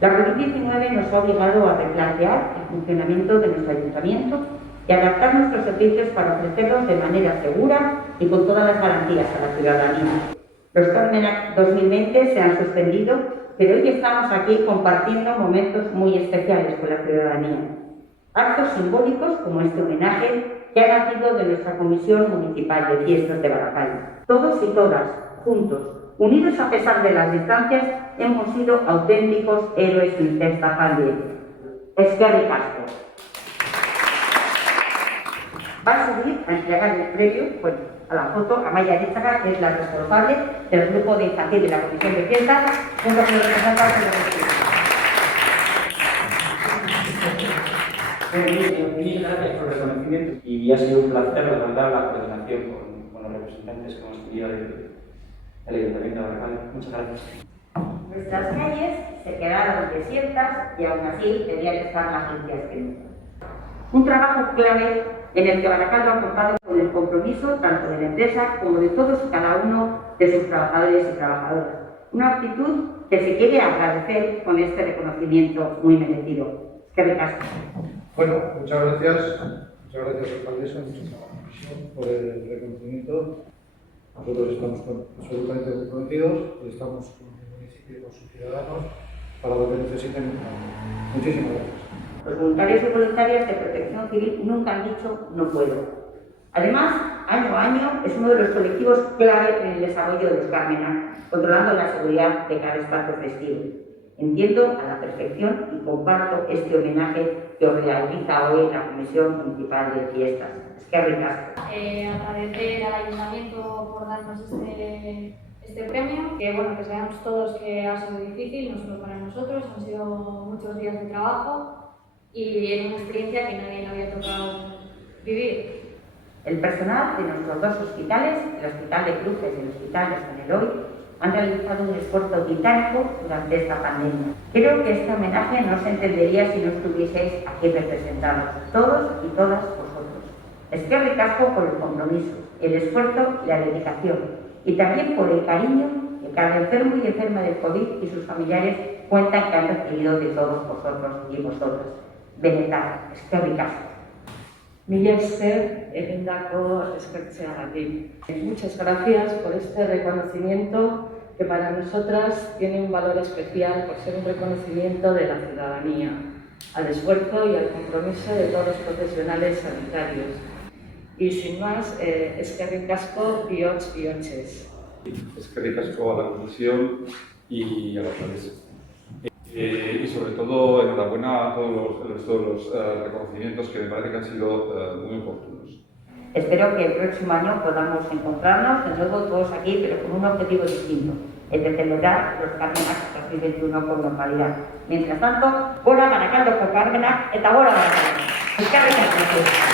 La COVID-19 nos ha obligado a replantear el funcionamiento de nuestro ayuntamiento y adaptar nuestros servicios para ofrecerlos de manera segura y con todas las garantías a la ciudadanía. Los Carmenac 2020 se han suspendido, pero hoy estamos aquí compartiendo momentos muy especiales con la ciudadanía. Actos simbólicos como este homenaje que ha nacido de nuestra Comisión Municipal de Fiestas de Baracaldo. Todos y todas, juntos, unidos a pesar de las distancias, hemos sido auténticos héroes sin esta pandemia. Eskerrik asko. Va a subir a entregar el premio, a la foto, a Maya Arizaga, que es la responsable del grupo de infantil de la Comisión de Fiestas, junto con los representantes de los estudios. Mil gracias por el reconocimiento y ha sido un placer levantar la coordinación con los representantes que hemos tenido del Ayuntamiento de Baracaldo. Muchas gracias. Nuestras calles se quedaron desiertas y aún así debían estar más limpias que nunca. Un trabajo clave en el que Baracaldo ha contado con el compromiso tanto de la empresa como de todos y cada uno de sus trabajadores y trabajadoras. Una actitud que se quiere agradecer con este reconocimiento muy merecido. Eskerrik asko. Bueno, muchas gracias, alcaldesa, muchas gracias a la comisión por el reconocimiento. Nosotros estamos absolutamente comprometidos y estamos con el municipio y con sus ciudadanos para lo que necesiten. Muchísimas gracias. Los voluntarios y voluntarias de Protección Civil nunca han dicho no puedo. Además, año a año es uno de los colectivos clave en el desarrollo de los Carmenac, controlando la seguridad de cada espacio festivo. Entiendo a la perfección y comparto este homenaje que os realiza hoy la Comisión Municipal de Fiestas. Eskerrik asko. Agradecer al Ayuntamiento por darnos este premio, que bueno, que sabemos todos que ha sido difícil, no solo para nosotros, han sido muchos días de trabajo y es una experiencia que nadie le había tocado vivir. El personal de nuestros dos hospitales, el Hospital de Cruces y el Hospital de San Eloy, han realizado un esfuerzo titánico durante esta pandemia. Creo que este homenaje no se entendería si no estuvieseis aquí representados, todos y todas vosotros. Eskerrik asko por el compromiso, el esfuerzo y la dedicación, y también por el cariño que cada enfermo y enferma del COVID y sus familiares cuentan que han recibido de todos vosotros y vosotras. Benetan, eskerrik asko. Mila esker egindako eskertzeagatik. Muchas gracias por este reconocimiento que para nosotras tiene un valor especial por ser un reconocimiento de la ciudadanía, al esfuerzo y al compromiso de todos los profesionales sanitarios. Y sin más, eskerrik asko bihotz bihotxez. Eskerrik asko a la Comisión y a la alcaldesa. Y sobre todo, enhorabuena a todos los reconocimientos que me parece que han sido muy oportunos. Espero que el próximo año podamos encontrarnos de nuevo todos aquí, pero con un objetivo distinto, el de celebrar los Carmenac 2021 con normalidad. Mientras tanto, gora Baracaldo con Carmenac eta gora Baracaldo. Eskerrik asko.